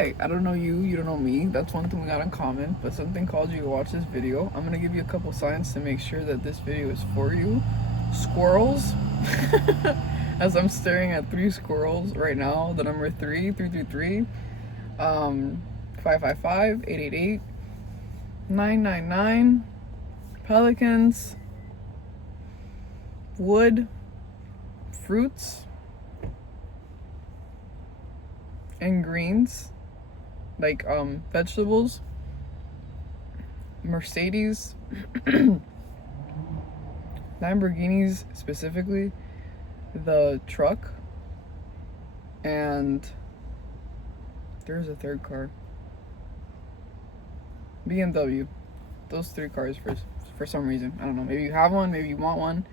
Hey, I don't know you, you don't know me. That's one thing we got in common. But something called you to watch this video. I'm gonna give you a couple signs to make sure that this video is for you. Squirrels. As I'm staring at 3 squirrels right now. The number 333. 555, 888, 999. Pelicans. Wood. Fruits. And greens. Like vegetables, Mercedes, Lamborghinis specifically, the truck, and there's a third car, BMW. Those 3 cars for some reason. I don't know. Maybe you have one. Maybe you want one.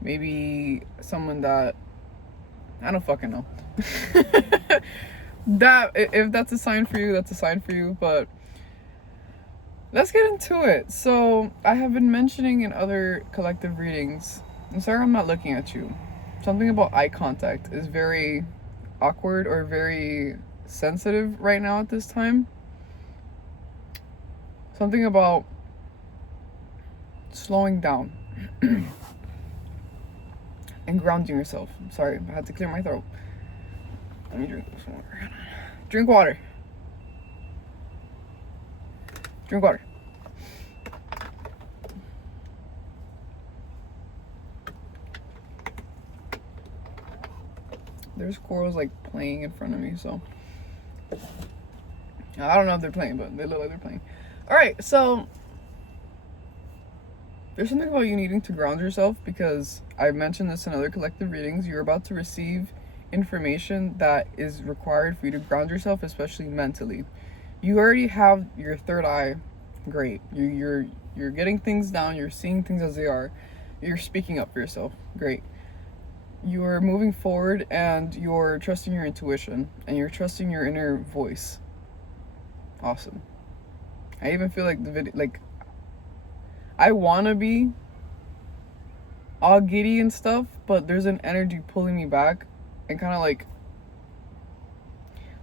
Maybe someone that I don't fucking know. That if that's a sign for you, that's a sign for you. But let's get into it. So I have been mentioning in other collective readings, I'm sorry I'm not looking at you, something about eye contact is very awkward or very sensitive right now at this time. Something about slowing down and grounding yourself. Sorry, I had to clear my throat. Let me drink some water. Drink water. Drink water. There's squirrels like playing in front of me, so I don't know if they're playing, but they look like they're playing. Alright, so there's something about you needing to ground yourself because I've mentioned this in other collective readings. You're about to receive information that is required for you to ground yourself, especially mentally. You already have your third eye. Great. You're getting things down. You're seeing things as they are. You're speaking up for yourself. Great. You're moving forward and you're trusting your intuition and you're trusting your inner voice. Awesome. I even feel like the video, like, I want to be all giddy and stuff, but there's an energy pulling me back and kind of like,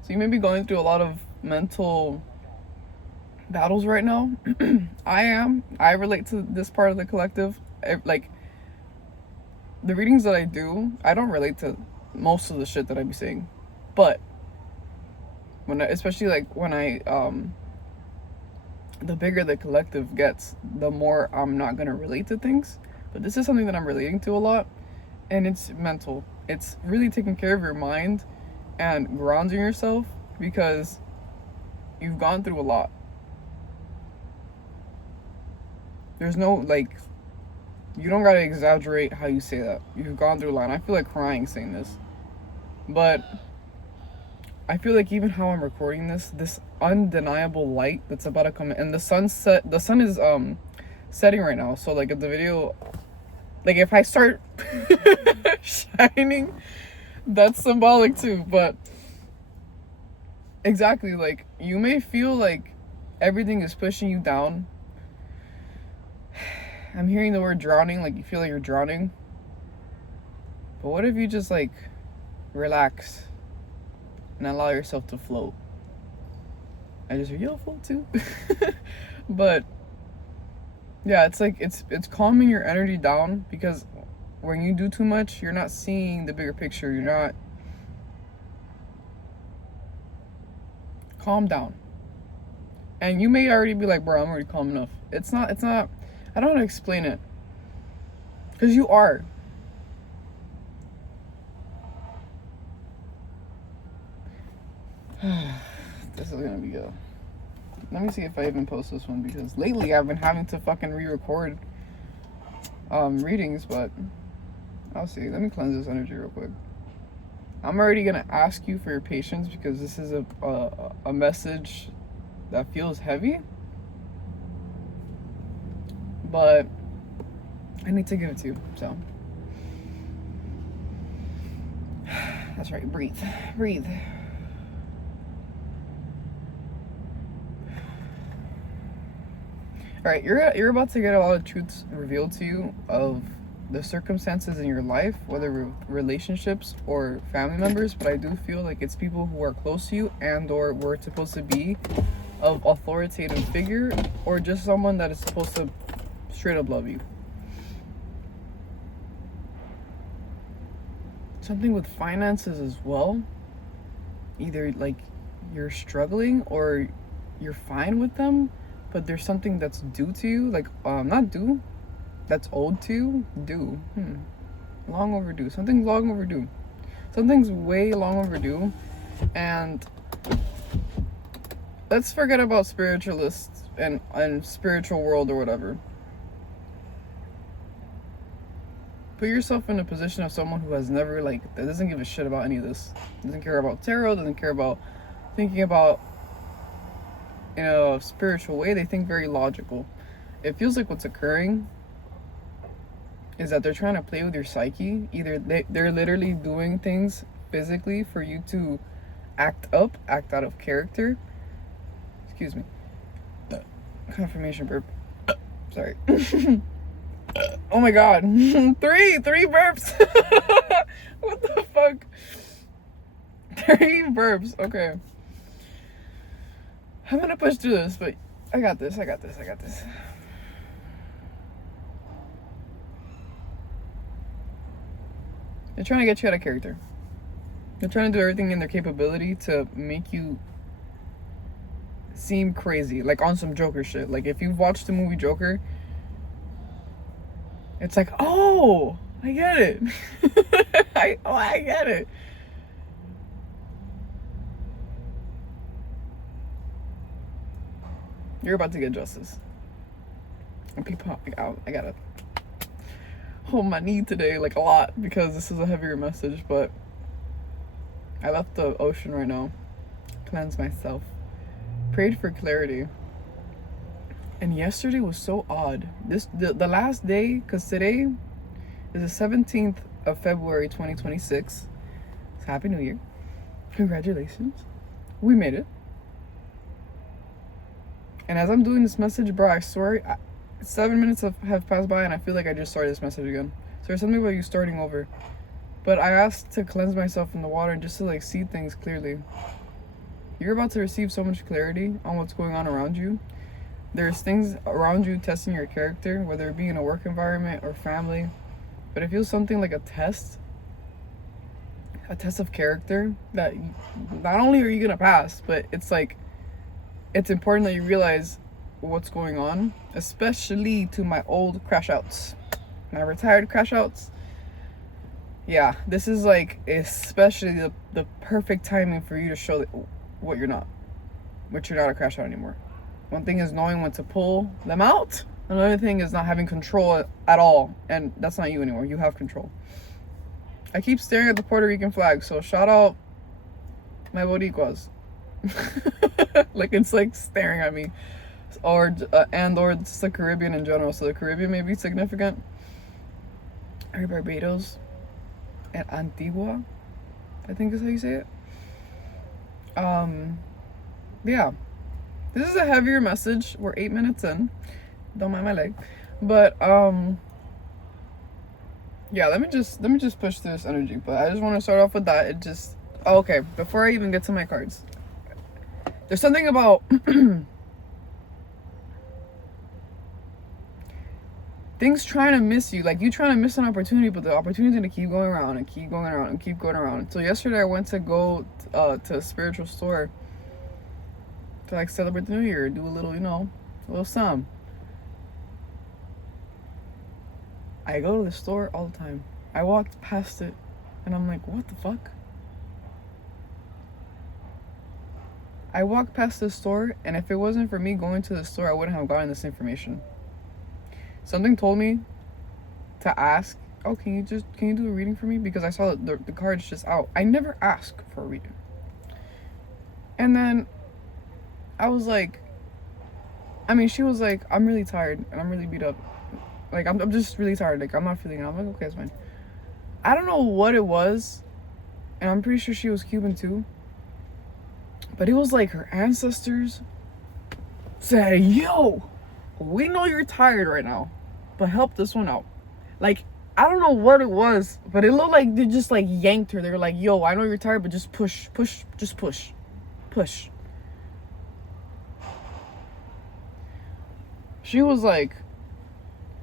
so you may be going through a lot of mental battles right now. I relate to this part of the collective. Like, the readings that I do, I don't relate to most of the shit that I be saying, but especially like when the bigger the collective gets, the more I'm not gonna relate to things. But this is something that I'm relating to a lot, and it's mental. It's really taking care of your mind and grounding yourself because you've gone through a lot. There's no, like, you don't gotta exaggerate how you say that. You've gone through a lot. And I feel like crying saying this. But I feel like even how I'm recording this undeniable light that's about to come in, and the sun is setting right now. So like if the video, like if I start shining, that's symbolic too. But exactly, like you may feel like everything is pushing you down. I'm hearing the word drowning, like you feel like you're drowning. But what if you just like relax and allow yourself to float? I just hear, you'll float too. But yeah, it's like it's calming your energy down because when you do too much, you're not seeing the bigger picture. You're not. Calm down. And you may already be like, bro, I'm already calm enough. It's not, I don't know how to explain it. Because you are. This is gonna be good. Let me see if I even post this one because lately I've been having to fucking re-record readings, but I'll see. Let me cleanse this energy real quick. I'm already gonna ask you for your patience because this is a message that feels heavy, but I need to give it to you. So that's right. Breathe. All right, you're about to get a lot of truths revealed to you of the circumstances in your life, whether relationships or family members, but I do feel like it's people who are close to you and or were supposed to be of authoritative figure, or just someone that is supposed to straight up love you. Something with finances as well. Either like you're struggling or you're fine with them, but there's something that's due to you, like not due, that's owed to you. Due. Long overdue. Something's long overdue. Something's way long overdue. And let's forget about spiritualists and spiritual world or whatever. Put yourself in a position of someone who has never, like, that doesn't give a shit about any of this. Doesn't care about tarot, doesn't care about thinking about in a spiritual way. They think very logical. It feels like what's occurring is that they're trying to play with your psyche. Either they're literally doing things physically for you to act up, act out of character. Excuse me. Confirmation burp. Sorry. Oh my god. Three burps. What the fuck? 3 burps. Okay. I'm gonna push through this, but I got this. They're trying to get you out of character. They're trying to do everything in their capability to make you seem crazy, like on some Joker shit. Like if you've watched the movie Joker, it's like, oh, I get it. I get it. You're about to get justice. And people, I gotta hold my knee today, like a lot, because this is a heavier message, but I left the ocean right now. Cleanse myself. Prayed for clarity. And yesterday was so odd. The last day, because today is the 17th of February 2026. It's Happy New Year. Congratulations. We made it. And as I'm doing this message, bro, I swear 7 minutes have passed by and I feel like I just started this message again. So there's something about you starting over. But I asked to cleanse myself in the water and just to like see things clearly. You're about to receive so much clarity on what's going on around you. There's things around you testing your character, whether it be in a work environment or family. But it feels something like a test of character that not only are you gonna pass, but it's like, it's important that you realize what's going on, especially to my old crash outs, my retired crash outs. Yeah, this is like especially the perfect timing for you to show what you're not a crash out anymore. One thing is knowing when to pull them out. Another thing is not having control at all. And that's not you anymore. You have control. I keep staring at the Puerto Rican flag, so shout out my Boricuas. Like it's like staring at me. Or just the Caribbean in general. So the Caribbean may be significant. Or Barbados. And Antigua, I think is how you say it. Yeah. This is a heavier message. We're 8 minutes in. Don't mind my leg. But yeah, let me just push through this energy. But I just want to start off with that. Okay, before I even get to my cards. There's something about things trying to miss you. Like you trying to miss an opportunity, but the opportunity's gonna keep going around and keep going around and keep going around. So yesterday I went to go to a spiritual store to like celebrate the new year, do a little, a little something. I go to the store all the time. I walked past it and I'm like, what the fuck? I walked past the store, and if it wasn't for me going to the store, I wouldn't have gotten this information. Something told me to ask, oh, can you do a reading for me? Because I saw the card's just out. I never ask for a reading. And then I was like, she was like, I'm really tired and I'm really beat up. Like, I'm just really tired. Like, I'm not feeling it. I'm like, okay, it's fine. I don't know what it was, and I'm pretty sure she was Cuban too. But it was like her ancestors said, yo, we know you're tired right now, but help this one out. Like, I don't know what it was, but it looked like they just like yanked her. They were like, yo, I know you're tired, but just push, just push, push. She was like,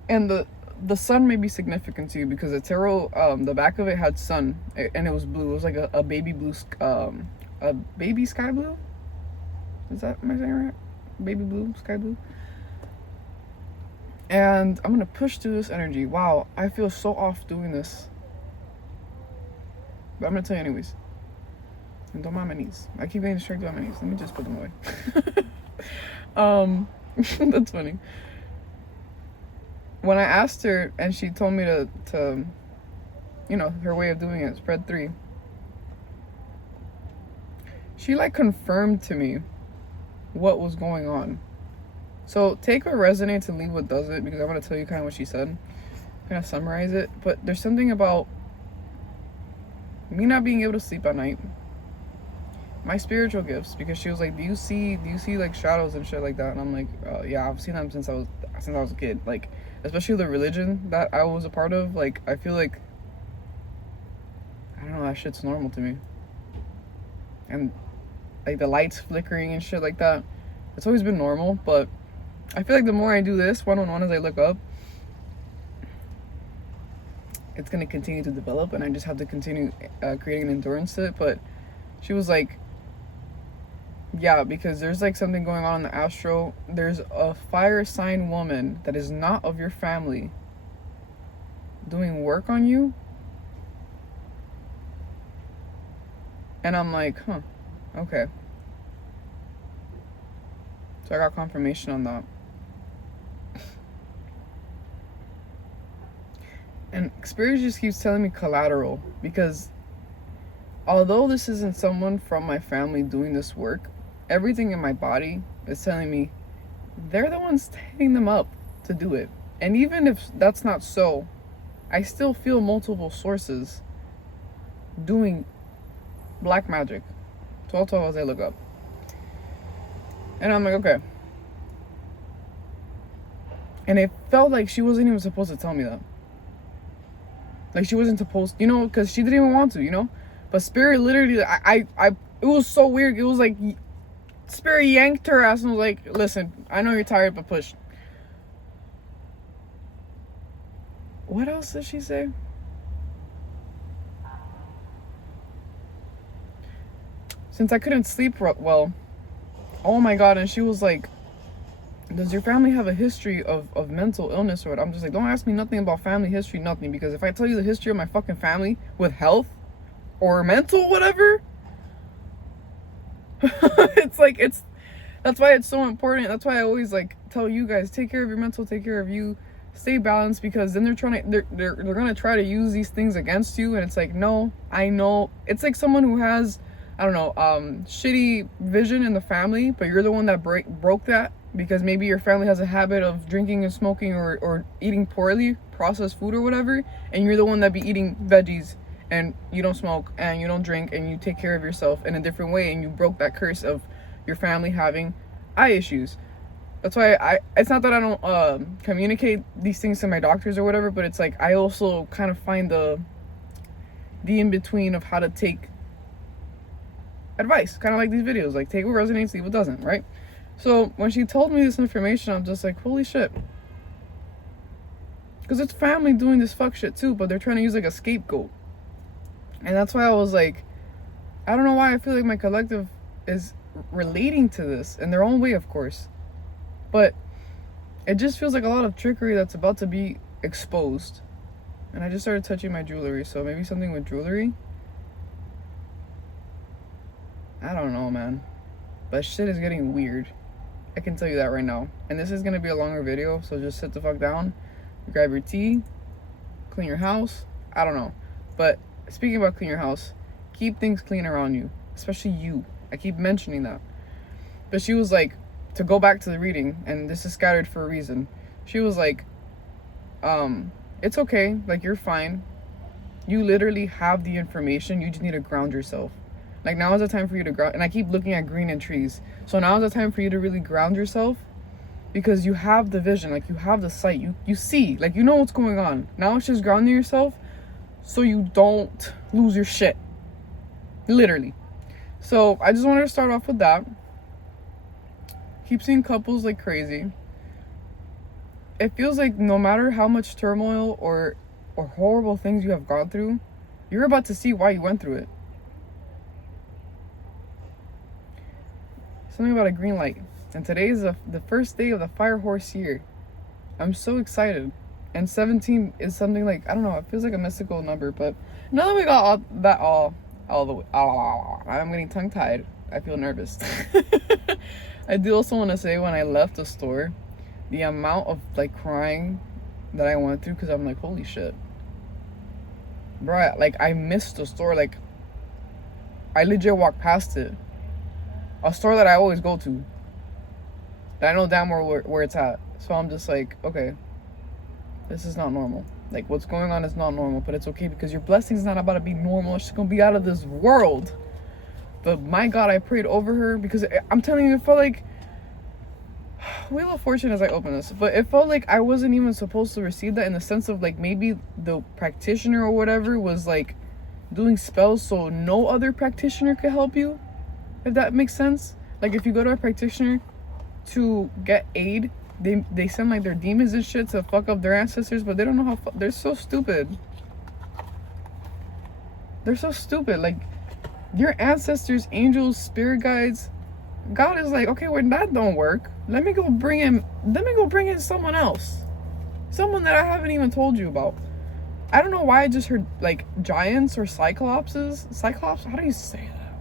and the sun may be significant to you because the tarot, the back of it had sun, and it was blue. It was like a baby blue, a baby sky blue. Is that, am I saying right? Baby blue, sky blue. And I'm gonna push through this energy. Wow, I feel so off doing this, but I'm gonna tell you anyways. And don't mind my knees. I keep getting distracted by my knees. Let me just put them away. That's funny. When I asked her and she told me to, you know, her way of doing it, spread 3. She like confirmed to me what was going on. So take what resonates and leave what doesn't, because I'm going to tell you kind of what she said. I'm going to summarize it. But there's something about me not being able to sleep at night. My spiritual gifts, because she was like, do you see like shadows and shit like that? And I'm like, yeah, I've seen them since I was a kid. Like, especially the religion that I was a part of. Like, I feel like, I don't know, that shit's normal to me. And like the lights flickering and shit like that, it's always been normal. But I feel like the more I do this one-on-one as I look up, it's gonna continue to develop, and I just have to continue creating an endurance to it. But she was like, yeah, because there's like something going on in the astro. There's a fire sign woman that is not of your family doing work on you. And I'm like, huh, okay. So I got confirmation on that. And experience just keeps telling me collateral, because although this isn't someone from my family doing this work, everything in my body is telling me they're the ones hitting them up to do it. And even if that's not so, I still feel multiple sources doing black magic 12 as I look up. And I'm like, okay. And it felt like she wasn't even supposed to tell me that. Like, she wasn't supposed, you know, because she didn't even want to, you know. But Spirit literally, it was so weird. It was like Spirit yanked her ass and was like, listen, I know you're tired, but push. What else did she say? Since I couldn't sleep well, oh my God, and she was like, does your family have a history of mental illness or what? I'm just like, don't ask me nothing about family history, nothing. Because if I tell you the history of my fucking family with health or mental whatever, it's like, that's why it's so important. That's why I always like tell you guys, take care of your mental, take care of you, stay balanced, because then they're gonna try to use these things against you. And it's like, no, I know. It's like someone who has, I don't know, shitty vision in the family, but you're the one that broke that, because maybe your family has a habit of drinking and smoking or eating poorly, processed food or whatever, and you're the one that be eating veggies and you don't smoke and you don't drink and you take care of yourself in a different way, and you broke that curse of your family having eye issues. That's why it's not that I don't communicate these things to my doctors or whatever, but it's like I also kind of find the in-between of how to take advice, kind of like these videos, like take what resonates, leave what doesn't, right? So when she told me this information, I'm just like, holy shit. Because it's family doing this fuck shit too, but they're trying to use like a scapegoat. And that's why I was like, I don't know why I feel like my collective is relating to this in their own way, of course. But it just feels like a lot of trickery that's about to be exposed. And I just started touching my jewelry, so maybe something with jewelry. I don't know, man. But shit is getting weird. I can tell you that right now. And this is going to be a longer video, so just sit the fuck down, grab your tea, clean your house. I don't know. But speaking about clean your house, keep things clean around you, especially you. I keep mentioning that. But she was like, to go back to the reading, and this is scattered for a reason. She was like, it's okay. Like, you're fine. You literally have the information. You just need to ground yourself. Like, now is the time for you to ground. And I keep looking at green and trees. So now is the time for you to really ground yourself because you have the vision, like you have the sight, you see, like you know what's going on. Now it's just grounding yourself so you don't lose your shit, literally. So I just wanted to start off with that. Keep seeing couples like crazy. It feels like no matter how much turmoil or horrible things you have gone through, you're about to see why you went through it. Something about a green light. And today is the first day of the Fire Horse year. I'm so excited. And 17 is something like, I don't know, it feels like a mystical number. But now that we got all the way, I'm getting tongue-tied. I feel nervous. I do also want to say, when I left the store, the amount of like crying that I went through, because I'm like, holy shit. Bro, like I missed the store. Like I legit walked past it. A store that I always go to. That I know damn well where it's at. So I'm just like, okay, this is not normal. Like what's going on is not normal, but it's okay because your blessing's not about to be normal. It's just gonna be out of this world. But my God, I prayed over her because I'm telling you, it felt like Wheel of Fortune as I open this, but it felt like I wasn't even supposed to receive that, in the sense of like maybe the practitioner or whatever was like doing spells so no other practitioner could help you, if that makes sense. Like if you go to a practitioner to get aid, they send like their demons and shit to fuck up their ancestors, but they don't know how they're so stupid. They're so stupid. Like your ancestors, angels, spirit guides, God is like, okay, when that don't work, let me go bring in someone else. Someone that I haven't even told you about. I don't know why I just heard like giants or cyclopses. Cyclops? How do you say that?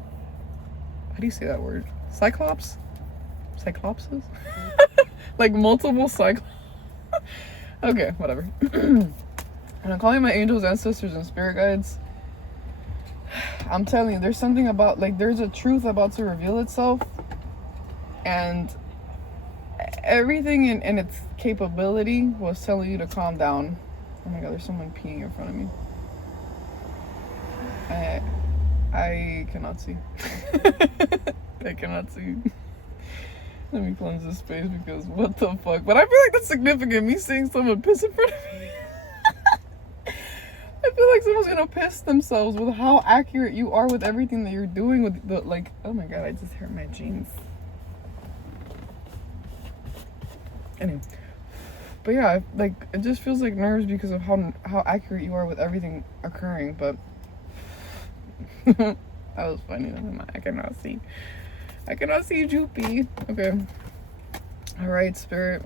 How do you say that word? Cyclops? Cyclopses? Like multiple cyclops. Okay, whatever. And I'm calling my angels, ancestors, and spirit guides. I'm telling you, there's something about, like, there's a truth about to reveal itself, and everything in its capability was telling you to calm down. Oh my God, there's someone peeing in front of me. I cannot see. I cannot see. Let me cleanse this space because what the fuck? But I feel like that's significant, me seeing someone piss in front of me. I feel like someone's gonna piss themselves with how accurate you are with everything that you're doing with the, like, oh my God, I just hurt my jeans. Anyway. But yeah, like, it just feels like nerves because of how accurate you are with everything occurring, but that was funny. I cannot see. I cannot see Joopy. Okay. Alright, spirit.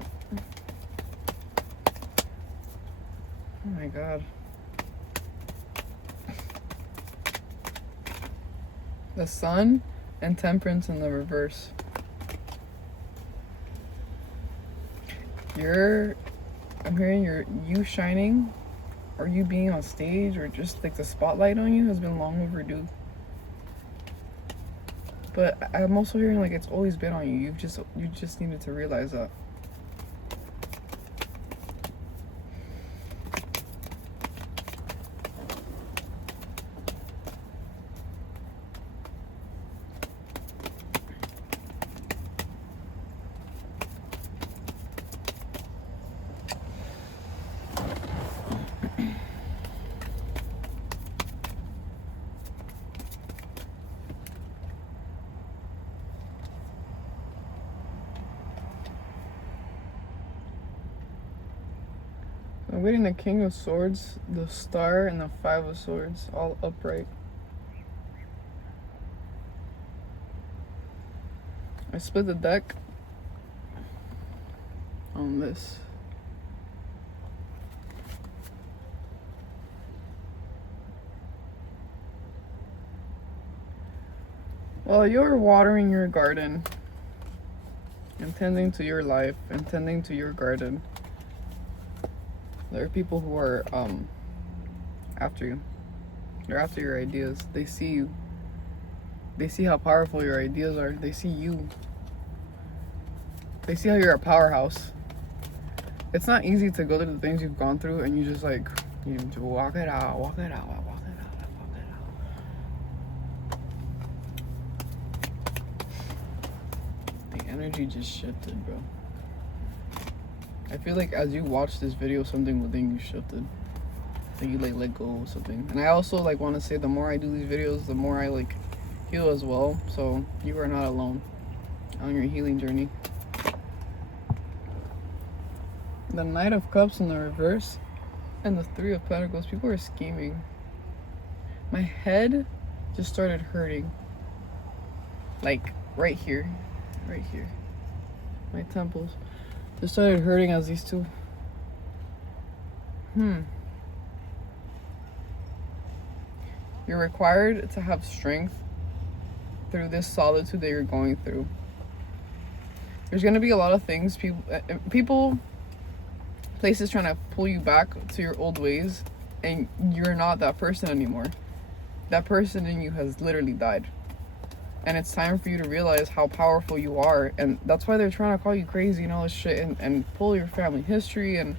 Oh my God. The sun and temperance in the reverse. I'm hearing you shining, or you being on stage, or just like the spotlight on you has been long overdue. But I'm also hearing like it's always been on you. You just needed to realize that. I'm getting the King of Swords, the Star, and the Five of Swords, all upright. I split the deck on this. While you're watering your garden, and tending to your life, and tending to your garden, there are people who are after you. They're after your ideas. They see you. They see how powerful your ideas are. They see you. They see how you're a powerhouse. It's not easy to go through the things you've gone through and you just like, you need to walk it out, walk it out, walk it out, walk it out. The energy just shifted, bro. I feel like as you watch this video, something within you shifted. Like you like let go of something. And I also like want to say the more I do these videos, the more I like heal as well. So you are not alone on your healing journey. The Knight of Cups in the reverse and the Three of Pentacles. People are scheming. My head just started hurting. Like right here. Right here. My temples just started hurting as these two. You're required to have strength through this solitude that you're going through. There's going to be a lot of things, people, places trying to pull you back to your old ways, and you're not that person anymore. That person in you has literally died. And it's time for you to realize how powerful you are. And that's why they're trying to call you crazy and all this shit, and pull your family history and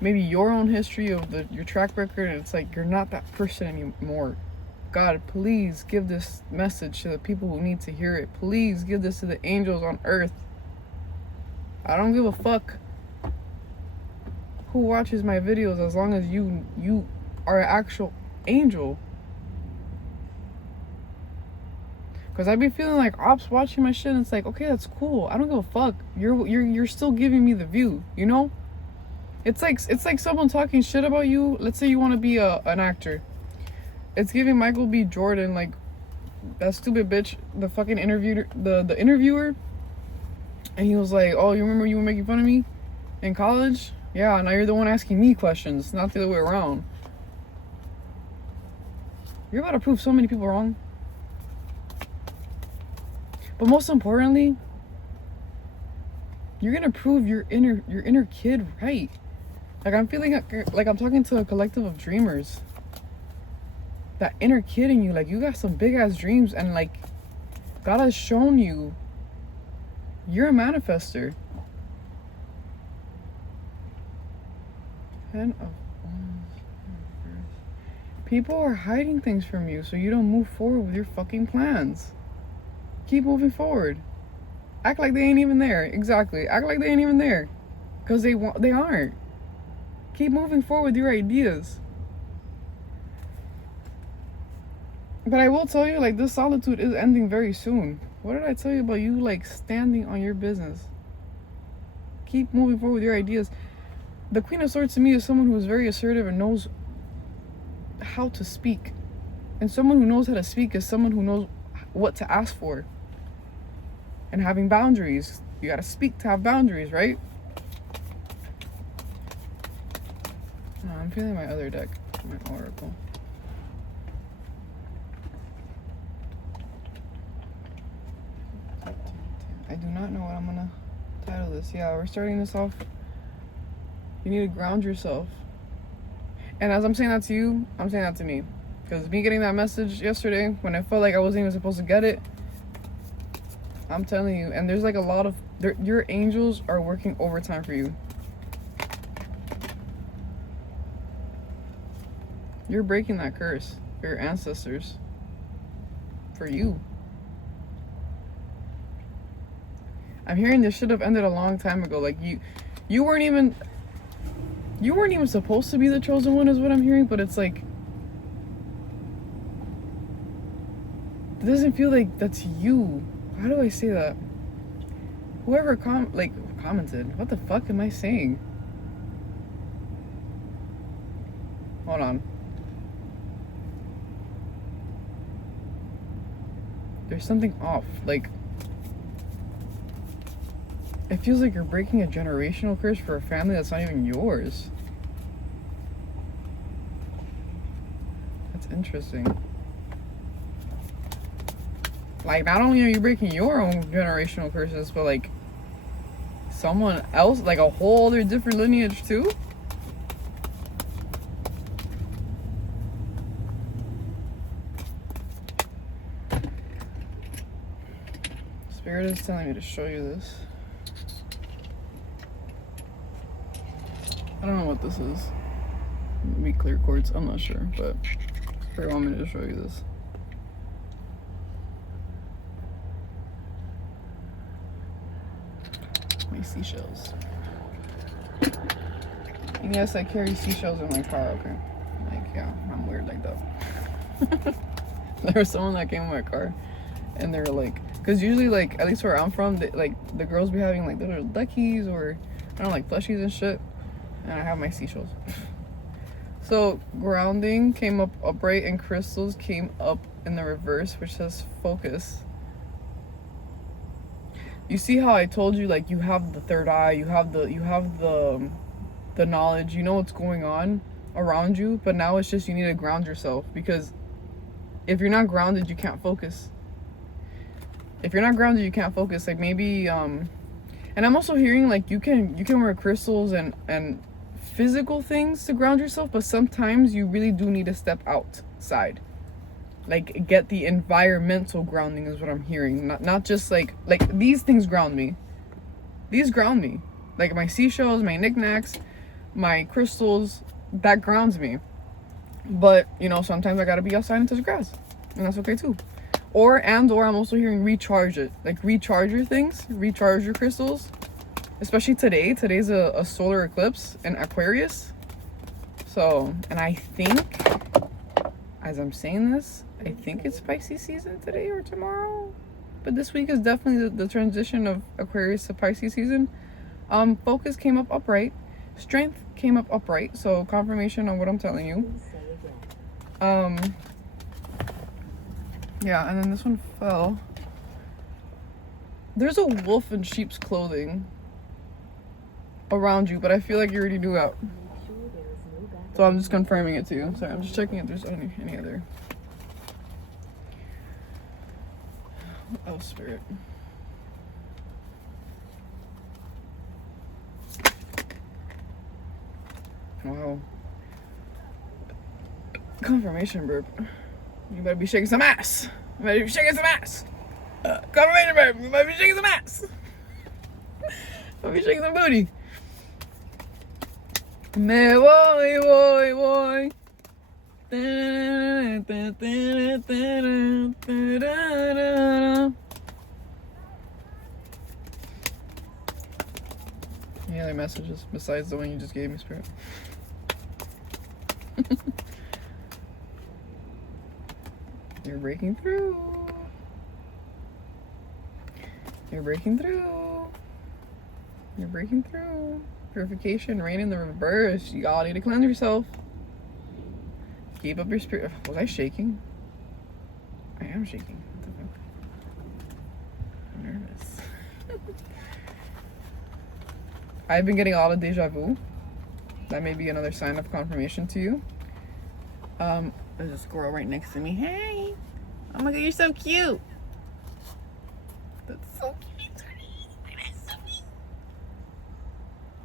maybe your own history of your track record. And it's like, you're not that person anymore. God, please give this message to the people who need to hear it. Please give this to the angels on earth. I don't give a fuck who watches my videos as long as you are an actual angel. Because I be feeling like ops watching my shit and it's like, okay, that's cool. I don't give a fuck. You're still giving me the view, you know? It's like someone talking shit about you. Let's say you want to be an actor. It's giving Michael B. Jordan, like, that stupid bitch, the fucking interviewer, the interviewer. And he was like, oh, you remember you were making fun of me in college? Yeah, now you're the one asking me questions, not the other way around. You're about to prove so many people wrong. But most importantly, you're gonna prove your inner kid right. Like, I'm feeling like I'm talking to a collective of dreamers. That inner kid in you, like, you got some big ass dreams, and like, God has shown you you're a manifester. Ten of Wands. People are hiding things from you so you don't move forward with your fucking plans. Keep moving forward. Act like they ain't even there. Exactly. Act like they ain't even there. Because they aren't. Keep moving forward with your ideas. But I will tell you, like, this solitude is ending very soon. What did I tell you about you, like, standing on your business? Keep moving forward with your ideas. The Queen of Swords to me is someone who is very assertive and knows how to speak. And someone who knows how to speak is someone who knows what to ask for. And having boundaries. You gotta speak to have boundaries, right? Oh, I'm feeling my other deck, my Oracle. I do not know what I'm gonna title this. Yeah, we're starting this off. You need to ground yourself. And as I'm saying that to you, I'm saying that to me. Because me getting that message yesterday, when I felt like I wasn't even supposed to get it, I'm telling you, and there's like a lot of, your angels are working overtime for you. You're breaking that curse for your ancestors. For you. I'm hearing this should have ended a long time ago. Like, you weren't even supposed to be the chosen one is what I'm hearing, but it's like, it doesn't feel like that's you. How do I say that? Whoever commented, what the fuck am I saying? Hold on. There's something off. Like, it feels like you're breaking a generational curse for a family that's not even yours. That's interesting. Like, not only are you breaking your own generational curses, but like someone else, like a whole other different lineage too. Spirit is telling me to show you this. I don't know what this is. Maybe clear quartz, I'm not sure, but they want me to show you this. My seashells. And yes, I carry seashells in my car, okay? Like, yeah, I'm weird like that. There was someone that came in my car, and they were like, because usually, like, at least where I'm from, like, the girls be having, like, little duckies or, I don't know, like, plushies and shit. And I have my seashells. So, grounding came up upright, and crystals came up in the reverse, which says focus. You see how I told you, like, you have the third eye, you have the knowledge, you know what's going on around you, but now it's just you need to ground yourself, because if you're not grounded, you can't focus. If you're not grounded, you can't focus. Like, maybe and I'm also hearing, like, you can wear crystals and physical things to ground yourself, but sometimes you really do need to step outside. Like, get the environmental grounding is what I'm hearing. Not just like these things ground me. These ground me. Like, my seashells, my knickknacks, my crystals, that grounds me. But, you know, sometimes I gotta be outside and touch grass. And that's okay too. Or I'm also hearing recharge it. Like, recharge your things, recharge your crystals. Especially today. Today's a solar eclipse in Aquarius. So, and I think, as I'm saying this, I think it's Pisces season today or tomorrow. But this week is definitely the transition of Aquarius to Pisces season. Focus came up upright. Strength came up upright. So, confirmation on what I'm telling you. Yeah, and then this one fell. There's a wolf in sheep's clothing around you, but I feel like you already knew that. So I'm just confirming it to you. Sorry, I'm just checking if there's any other. Oh, spirit. Wow. Confirmation burp. You better be shaking some ass. You better be shaking some ass. Confirmation burp. You better be shaking some ass. You better be shaking some booty. Me voy. Any other messages besides the one you just gave me, Spirit? You're breaking through. You're breaking through. You're breaking through. Purification, rain in the reverse. You all need to cleanse yourself. Keep up your spirit. Was I shaking? I am shaking. What the fuck? I'm nervous. I've been getting a lot of deja vu. That may be another sign of confirmation to you. There's a squirrel right next to me. Hey! Oh my god, you're so cute! That's so cute, honey. That's so cute.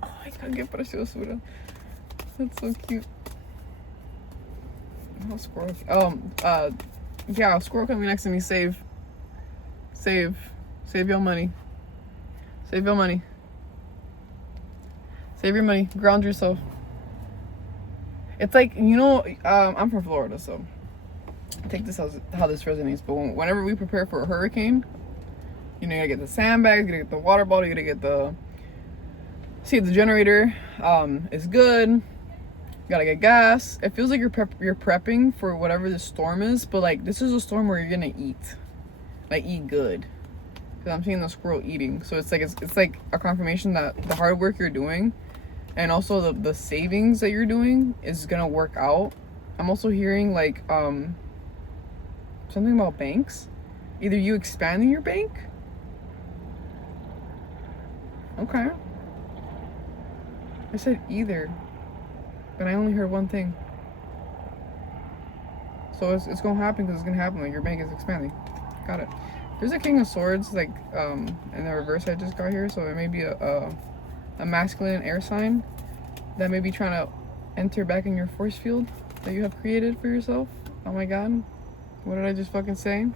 Oh my god, qué preciosura. That's so cute. Oh, squirrel. Yeah, squirrel coming next to me. Save your money. Save your money. Save your money. Ground yourself. It's like, you know, I'm from Florida, so take this how this resonates. But whenever we prepare for a hurricane, you know, you gotta get the sandbags, you gotta get the water bottle, you gotta get the the generator is good. You gotta get gas. It feels like you're prepping for whatever the storm is, but like this is a storm where you're gonna eat, like eat good. Because I'm seeing the squirrel eating, so it's like a confirmation that the hard work you're doing, and also the savings that you're doing is gonna work out. I'm also hearing like something about banks. Either you expanding your bank. Okay. I said either, but I only heard one thing. So it's gonna happen because it's gonna happen. Like your bank is expanding. Got it. There's a King of Swords like in the reverse I just got here, so it may be a masculine air sign that may be trying to enter back in your force field that you have created for yourself. Oh my god. What did I just fucking say?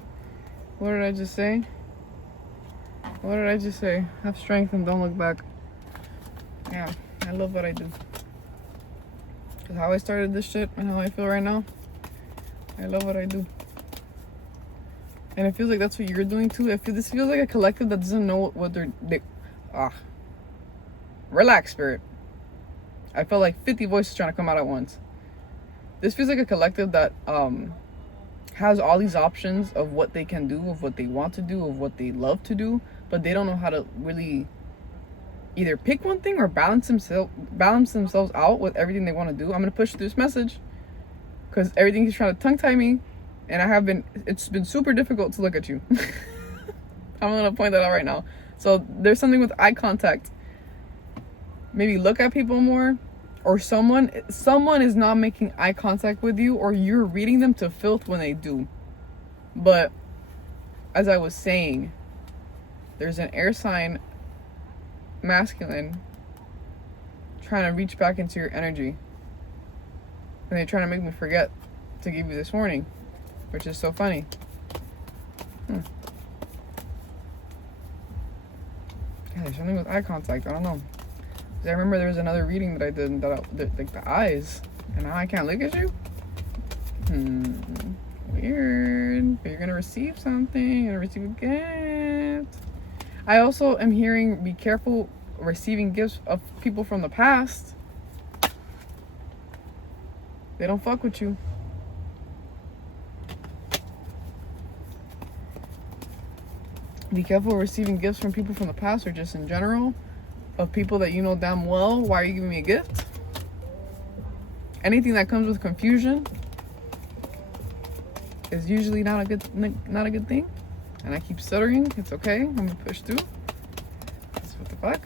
What did I just say? What did I just say? Have strength and don't look back. Yeah, I love what I do. Because how I started this shit and how I feel right now, I love what I do. And it feels like that's what you're doing too. This feels like a collective that doesn't know what relax, spirit. I felt like 50 voices trying to come out at once. This feels like a collective that has all these options of what they can do, of what they want to do, of what they love to do, but they don't know how to really either pick one thing or balance themselves out with everything they want to do. I'm gonna push this message because everything is trying to tongue tie me, and it's been super difficult to look at you. I'm gonna point that out right now. So there's something with eye contact. Maybe look at people more, or someone is not making eye contact with you, or you're reading them to filth when they do. But as I was saying, there's an air sign masculine trying to reach back into your energy, and they're trying to make me forget to give you this warning, which is so funny. Yeah, there's something with eye contact. I don't know. I remember there was another reading that I did like the eyes, and now I can't look at you. Weird. But you're gonna receive something. You're gonna receive a gift. I also am hearing be careful receiving gifts of people from the past. They don't fuck with you. Be careful receiving gifts from people from the past, or just in general, of people that you know damn well. Why are you giving me a gift? Anything that comes with confusion is usually not a good thing. And I keep stuttering. It's okay. I'm gonna push through. That's what the fuck.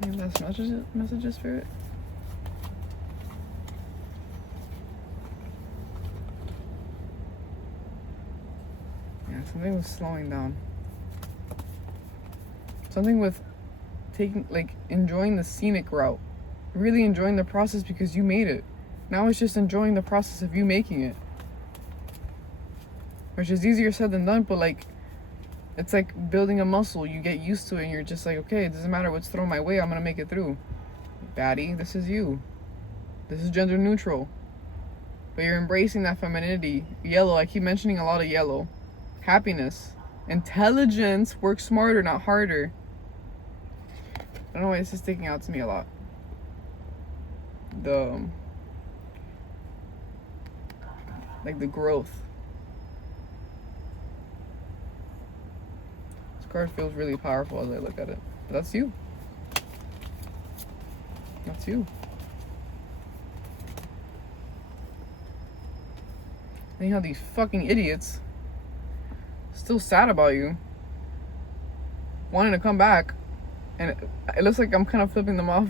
Maybe that's messages, spirit. Yeah, something was slowing down. Something with enjoying the scenic route, really enjoying the process because you made it. Now it's just enjoying the process of you making it, which is easier said than done. But it's like building a muscle. You get used to it and you're just like, okay, it doesn't matter what's thrown my way, I'm gonna make it through. Baddie, this is you. This is gender neutral, but you're embracing that femininity. Yellow, I keep mentioning a lot of yellow. Happiness, intelligence, work smarter, not harder. I don't know why this is sticking out to me a lot. The growth. This card feels really powerful as I look at it. But that's you. That's you. And you have these fucking idiots still sad about you, wanting to come back. And it looks like I'm kind of flipping them off.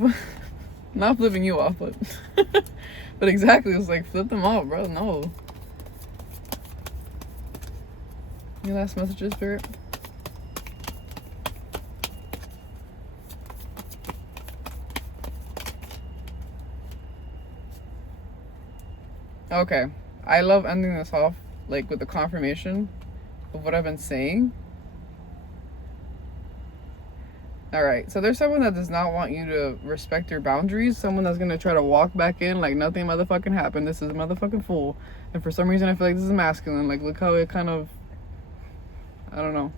Not flipping you off, but but exactly, it's like flip them off, bro. No. Any last messages, spirit? Okay, I love ending this off with the confirmation of what I've been saying. Alright, so there's someone that does not want you to respect your boundaries. Someone that's going to try to walk back in like nothing motherfucking happened. This is a motherfucking fool. And for some reason I feel like this is masculine. Look how it kind of, I don't know.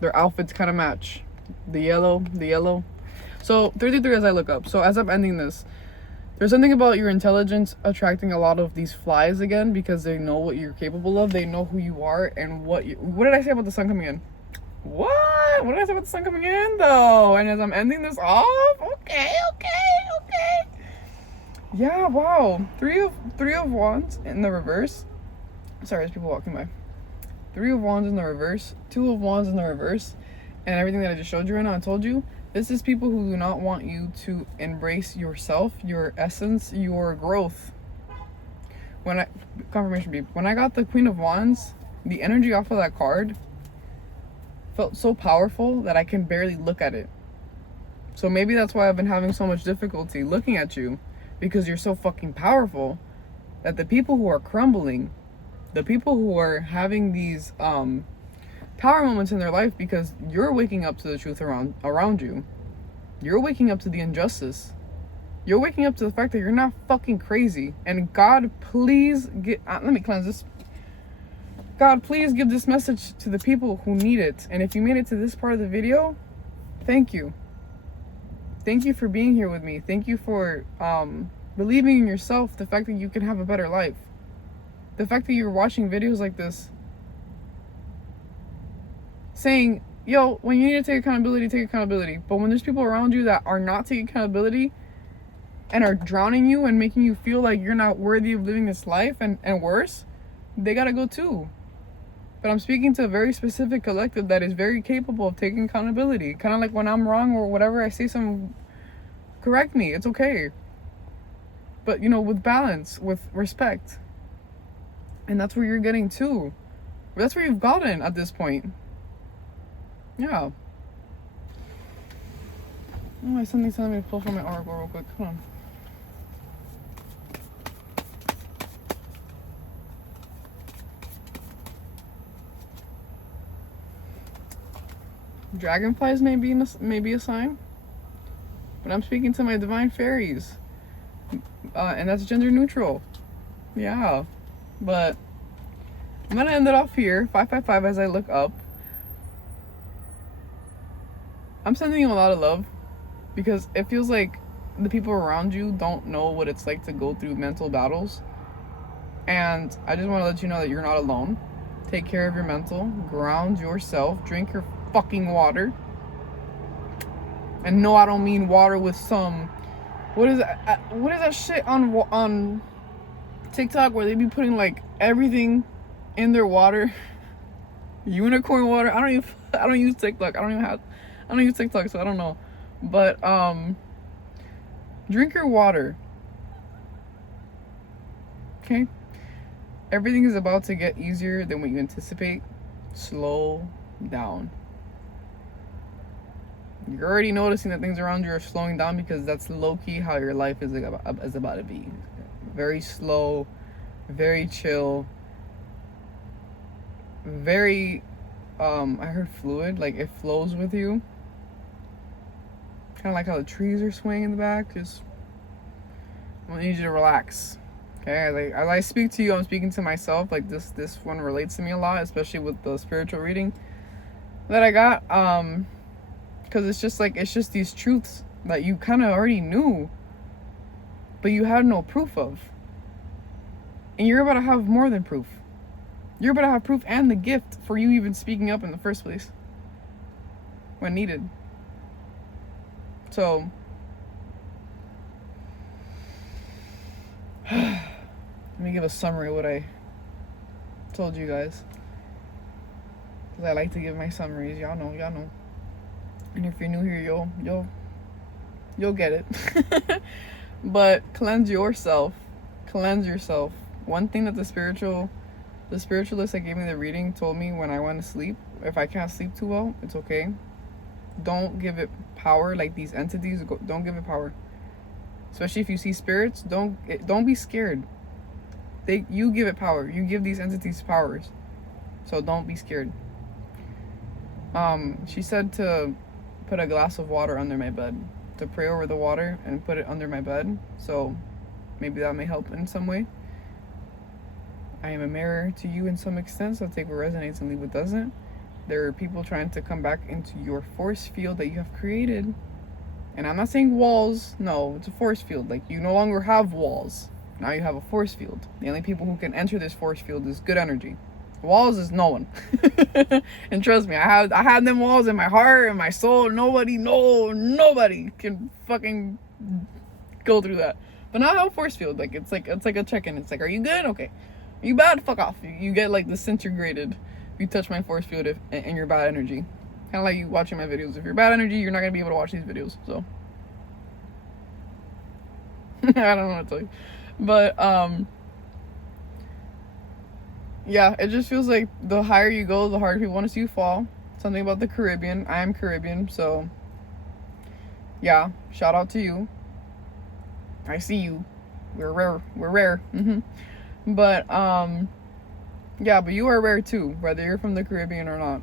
Their outfits kind of match. The yellow. So 33 as I look up. So as I'm ending this, there's something about your intelligence attracting a lot of these flies again, because they know what you're capable of. They know who you are and what did I say about the sun coming in? What did I say about the sun coming in though? And as I'm ending this off, okay. Yeah, wow. Three of wands in the reverse. Sorry, there's people walking by. 3 of wands in the reverse, 2 of wands in the reverse, and everything that I just showed you right now and told you. This is people who do not want you to embrace yourself, your essence, your growth. When I got the Queen of Wands, the energy off of that card felt so powerful that I can barely look at it. So maybe that's why I've been having so much difficulty looking at you, because you're so fucking powerful that the people who are crumbling, the people who are having these power moments in their life because you're waking up to the truth around you, you're waking up to the injustice, you're waking up to the fact that you're not fucking crazy. And God, please let me cleanse this. God, please give this message to the people who need it. And if you made it to this part of the video, thank you. Thank you for being here with me. Thank you for believing in yourself, the fact that you can have a better life. The fact that you're watching videos like this saying, yo, when you need to take accountability, take accountability. But when there's people around you that are not taking accountability and are drowning you and making you feel like you're not worthy of living this life and worse, they gotta go too. But I'm speaking to a very specific collective that is very capable of taking accountability. Kind of like when I'm wrong or whatever, I say something, correct me. It's okay. But, you know, with balance, with respect. And that's where you're getting to. That's where you've gotten at this point. Yeah. Oh, something's telling me to pull from my oracle real quick. Hold on. Dragonflies may be a sign, but I'm speaking to my divine fairies, and that's gender neutral. Yeah, but I'm gonna end it off here. 555 as I look up. I'm sending you a lot of love because it feels like the people around you don't know what it's like to go through mental battles, and I just want to let you know that you're not alone. Take care of your mental, ground yourself, drink your fucking water. And no, I don't mean water with some, what is that shit on TikTok where they be putting like everything in their water? Unicorn water. I don't use TikTok. I don't use TikTok, so I don't know. But drink your water. Okay? Everything is about to get easier than what you anticipate. Slow down. You're already noticing that things around you are slowing down because that's low-key how your life is about to be. Very slow, very chill, very, I heard fluid, like it flows with you. Kind of like how the trees are swaying in the back. Just, I need you to relax. Okay, like as I speak to you, I'm speaking to myself. Like this one relates to me a lot, especially with the spiritual reading that I got. Because it's just these truths that you kind of already knew, but you had no proof of. And you're about to have more than proof. You're about to have proof and the gift for you even speaking up in the first place when needed. So let me give a summary of what I told you guys, because I like to give my summaries. Y'all know. And if you're new here, you'll get it. But cleanse yourself. One thing that the spiritualist that gave me the reading told me when I went to sleep, if I can't sleep too well, it's okay. Don't give it power. Like these entities, don't give it power. Especially if you see spirits, don't be scared. You give it power. You give these entities powers. So don't be scared. She said to put a glass of water under my bed, to pray over the water and put it under my bed. So maybe that may help in some way. I am a mirror to you in some extent, so take what resonates and leave what doesn't. There are people trying to come back into your force field that you have created. And I'm not saying walls. No, it's a force field. Like, you no longer have walls. Now you have a force field. The only people who can enter this force field is good energy. Walls is no one. And trust me, I had them walls in my heart and my soul. Nobody can fucking go through that. But now I have a force field. Like it's like a check-in. It's like, are you good? Okay. Are you bad? Fuck off. You get like disintegrated if you touch my force field and you're bad energy. Kind of like you watching my videos. If you're bad energy, you're not gonna be able to watch these videos. So I don't know what to tell you. But yeah, it just feels like the higher you go, the harder people want to see you fall. Something about the Caribbean. I am Caribbean, so yeah, shout out to you. I see you. We're rare. But yeah, but you are rare too, whether you're from the Caribbean or not.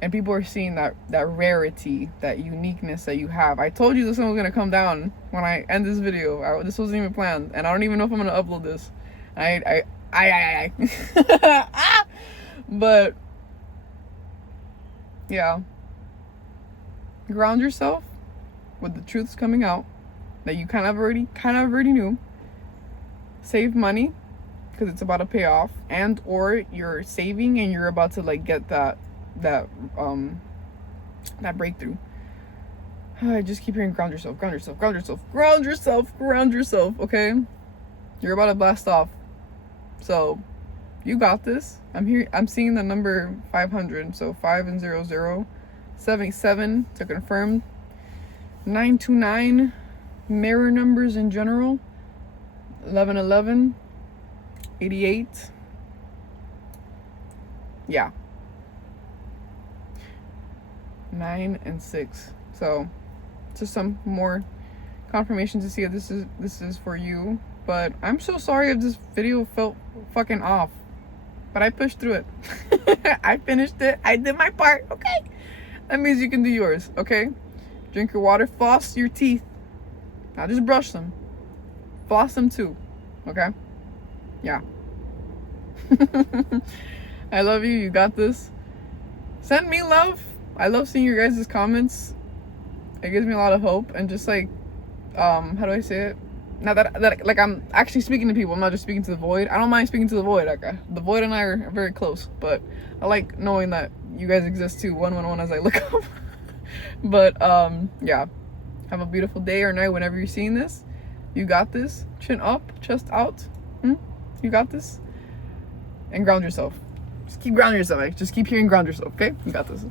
And people are seeing that rarity, that uniqueness that you have. I told you this one was gonna come down when I end this video. This wasn't even planned, and I don't even know if I'm gonna upload this. But yeah, ground yourself, with the truths coming out that you kind of already knew. Save money because it's about to pay off, and or you're saving and you're about to like get that breakthrough. I just keep hearing ground yourself, ground yourself, ground yourself, ground yourself, ground yourself. Okay, you're about to blast off, so you got this. I'm seeing the number 500, so 5 and 00, 77 to confirm, 929 mirror numbers in general, 1111, 88. Yeah, 9 and 6. So just some more confirmation to see if this is for you. But I'm so sorry if this video felt fucking off, but I pushed through it. I finished it. I did my part. Okay, that means you can do yours. Okay, drink your water, floss your teeth, not just brush them, floss them too. Okay, yeah. I love you. You got this. Send me love. I love seeing your guys' comments. It gives me a lot of hope, and just like how do I say it? Now that like I'm actually speaking to people, I'm not just speaking to the void. I don't mind speaking to the void. Like the void and I are very close, but I like knowing that you guys exist too. 111 as I look up. But yeah, have a beautiful day or night whenever you're seeing this. You got this. Chin up, chest out. You got this. And ground yourself. Just keep grounding yourself. Just keep hearing ground yourself. Okay, you got this.